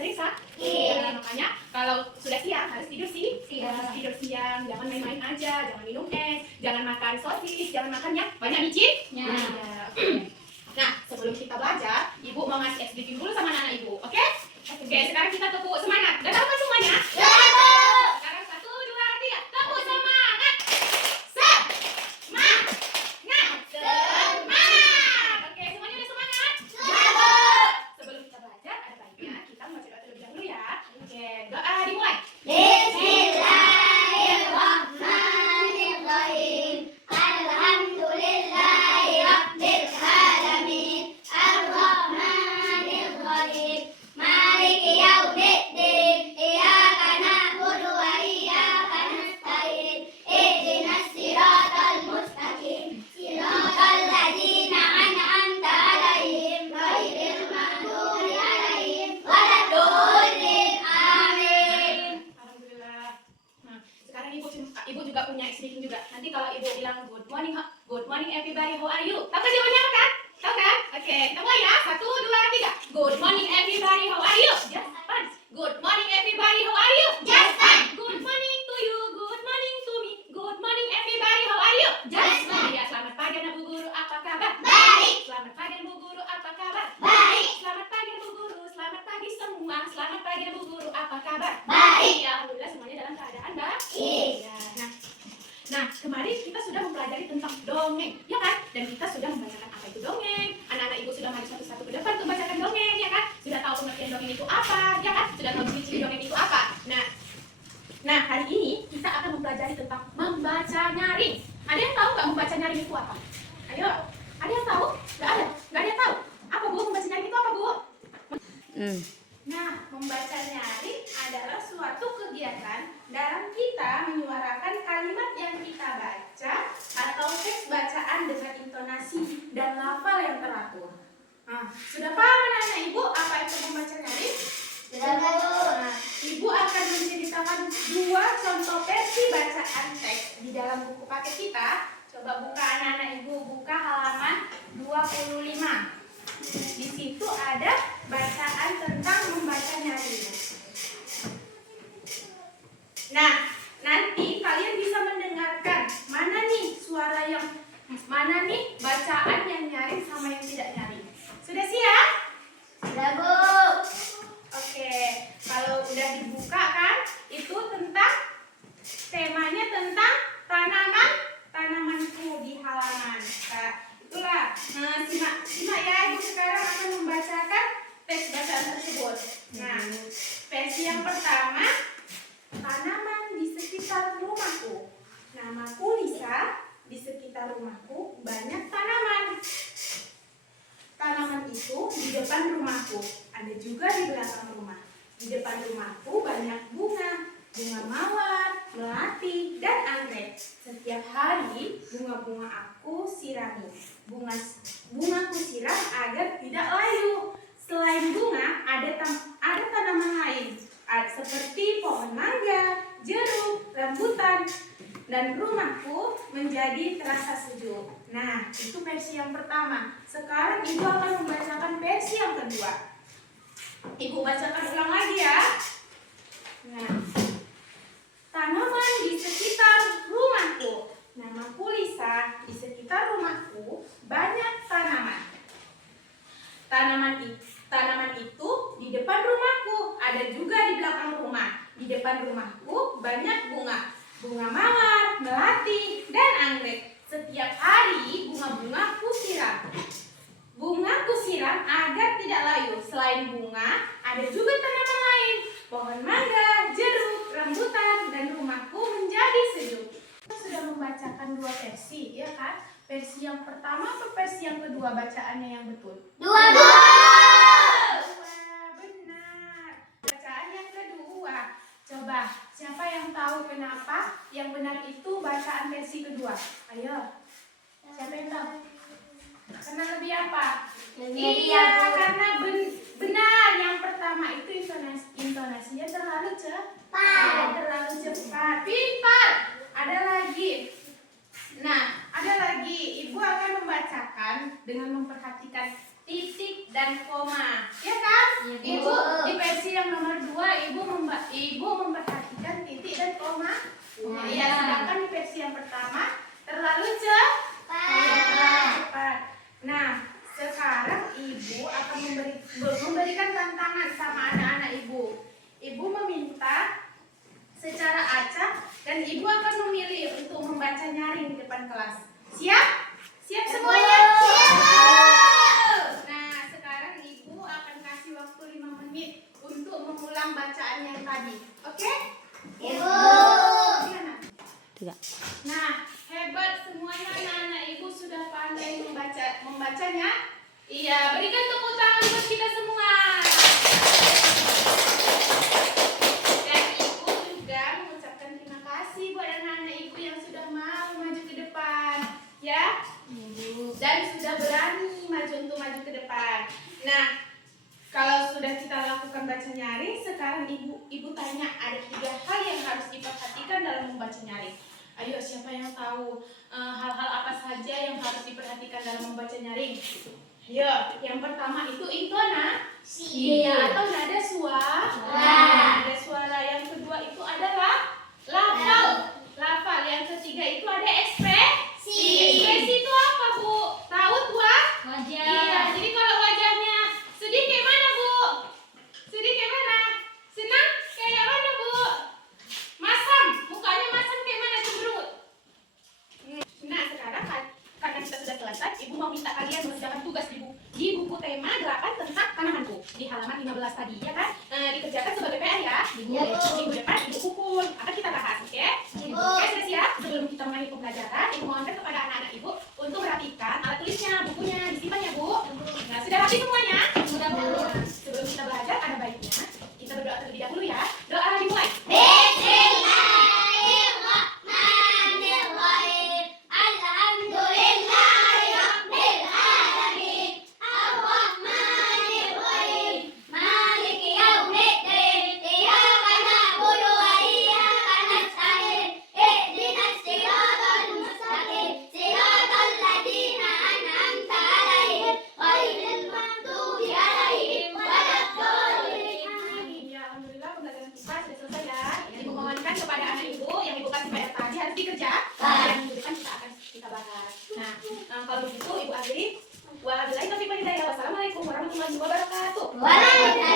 sering sakit. Makanya kalau sudah siang harus tidur harus tidur siang, jangan main-main aja, jangan minum es, jangan makan sosis, jangan makan yang banyak micin. Nah, sebelum kita belajar, Ibu mau ngasih es briefing dulu sama anak Ibu, oke? Oke, sekarang kita tepuk semangat. Udah tahu kan semuanya? Sekarang 1, 2, 3, tepuk semangat. Semangat. Oke, semuanya udah semangat? Sebelum kita belajar, ada baiknya kita membaca doa terlebih dahulu ya. Oke, doa dimulai. Bismillahirrahmanirrahim. Alhamdulillahi rabbil alamin. Ar-Rahmanir-Rahim. Maliki yaumiddin. Iyyaka na'budu wa iyyaka nasta'in. Ihdinas siratal mustaqim. Siratal ladzina an'amta 'alaihim ghairil maghdubi 'alaihim waladdallin. Amin. Alhamdulillah. Nah, sekarang Ibu juga punya speaking juga. Nanti kalau Ibu bilang good morning everybody, how are you? Tahu kan jawabannya apa kan? Tahu kan? Oke, kita mulai ya. 1, 2, 3. Good morning everybody, how are you? Just fine. Good morning everybody, how are you? Just fine. Good morning to you, good morning to me. Good morning everybody, how are you? Just fine. Ya, selamat pagi anak Bu Guru, apa kabar? Baik. Selamat pagi anak Bu Guru, apa kabar? Baik. Selamat pagi anak Bu Guru, selamat pagi semua. Selamat pagi anak Bu Guru, apa kabar? Baik. Ya, alhamdulillah semuanya dalam keadaan baik. Iya. Nah, kemarin kita sudah mempelajari tentang dongeng, ya kan? Dan kita sudah membacakan apa itu dongeng. Anak-anak Ibu sudah maju satu-satu ke depan untuk membacakan dongeng, ya kan? Sudah tahu pengertian dongeng itu apa, ya kan? Sudah tahu ciri-ciri dongeng itu apa. Nah, hari ini kita akan mempelajari tentang membaca nyaring. Ada yang tahu nggak membaca nyaring itu apa? Ayo, ada yang tahu? Nggak ada? Nggak ada yang tahu? Apa Bu? Membaca nyaring itu apa Bu? Nah, membaca nyaring adalah suatu kegiatan dalam kita menyuarakan kalimat yang kita baca atau teks bacaan dengan intonasi dan lafal yang teratur. Nah, sudah paham anak-anak Ibu apa itu membaca nyaring? Sudah, Bu. Nah, Ibu akan menceritakan 2 contoh versi bacaan teks di dalam buku paket kita. Coba buka anak-anak Ibu, buka halaman 25. Di situ ada bacaan tentang membaca nyaring. Nah, nanti kalian bisa mendengarkan mana nih bacaan yang nyaring sama yang tidak nyaring. Sudah siap? Sudah, Bu. Oke, kalau udah dibuka kan, itu tentang temanya tentang tanamanku di halaman. Nah, itulah. Nah, simak ya, Ibu sekarang akan membacakan teks bacaan tersebut. Nah, versi yang pertama, tanaman di sekitar rumahku. Namaku Lisa, di sekitar rumahku banyak tanaman. Tanaman itu di depan rumahku, ada juga di belakang rumah. Di depan rumahku banyak bunga mawar, melati, dan anggrek. Setiap hari bunga-bunga aku sirami. Bungaku siram agar tidak layu. Selain bunga, ada tanaman lain, seperti pohon mangga, jeruk, rambutan, dan rumahku menjadi terasa sejuk. Nah, itu versi yang pertama. Sekarang Ibu akan membacakan versi yang kedua. Ibu bacakan ulang lagi ya. Nah, tanaman di sekitar rumahku. Namaku Lisa, di sekitar rumahku banyak tanaman. Tanaman itu di depan rumahku, ada juga di belakang rumah. Di depan rumahku banyak bunga mawar, melati, dan anggrek. Setiap hari bunga-bungaku siram. Bungaku siram agar tidak layu. Selain bunga, ada juga tanaman lain, pohon mangga, jeruk, rambutan, dan rumahku menjadi sejuk. Kita sudah membacakan 2 versi, ya kan? Versi yang pertama atau versi yang kedua bacaannya yang betul? Dua-dua. Benar. Bacaan yang kedua. Coba, siapa yang tahu kenapa yang benar itu bacaan versi kedua? Ayo. Siapa yang tahu? Karena lebih apa? Iya, karena benar. Yang pertama itu intonasinya terlalu cepat. Terlalu cepat. Pintar. Ada lagi. Nah, ada lagi. Ibu akan membacakan dengan memperhatikan titik dan koma. Ya kan? Iya, Bu. Ibu di versi yang Ibu memperhatikan titik dan koma. Ya, sedangkan di versi yang pertama terlalu cepat. Nah, sekarang Ibu akan memberikan tantangan sama anak-anak Ibu. Ibu meminta secara acak dan Ibu akan memilih untuk membaca nyaring di depan kelas. Siap? Siap semuanya? Nah, sekarang Ibu akan kasih waktu 5 menit untuk mengulang bacaan yang tadi. Oke? Ibu. Nah, hebat semuanya anak-anak Ibu sudah pandai membacanya. Iya, berikan tepuk tangan buat kita semua. Dan Ibu juga mengucapkan terima kasih buat anak-anak Ibu yang sudah mau maju ke depan, ya. Dan sudah berani untuk maju ke depan. Nah, kalau sudah kita lakukan baca nyaring, sekarang Ibu tanya ada 3 hal yang harus diperhatikan dalam membaca nyaring. Ayo, siapa yang tahu hal-hal apa saja yang harus diperhatikan dalam membaca nyaring? Ayo, yang pertama itu intonasi atau nada suara. Nada suara. Yang kedua itu adalah lafal. Yang ketiga itu ada ekspresi. Ekspresi itu apa, Bu? Tahu tuan? Wajah. Iya, jadi kalau wajahnya sedih kayak mana, Bu? Sedih kayak mana? Senang kayak mana, Bu? Masam, mukanya masam kayak mana, cemberut? Nah, sekarang karena kita sudah selesai, Ibu mau minta kalian mengerjakan tugas di buku tema 8 tentang tanamanku di halaman 15 tadi, ya kan? Dikerjakan sebagai PR ya. Minggu depan Ibu pukul akan kita bahas, oke? Oke, sudah siap? Sebelum kita mulai pembelajaran, Ibu mohonkan kepada anak-anak Ibu untuk merapikan alat tulisnya, bukunya, disimpan ya, Bu. Nah, sudah rapi semuanya? Sudah, Bu. Sebelum kita belajar, ada baiknya kita berdoa terlebih dahulu ya. Doa dimulai. Ya, alhamdulillah pembelajaran kita sudah selesai ya. Ibu mohonkan kepada anak Ibu yang Ibu kasih PR tadi harus dikerjakan. Dan minggu depan kita bahas. Nah, kalau begitu Ibu akhiri. Wabillahi taufiq wal hidayah. Wassalamualaikum warahmatullahi wabarakatuh. Waalaikumsalam.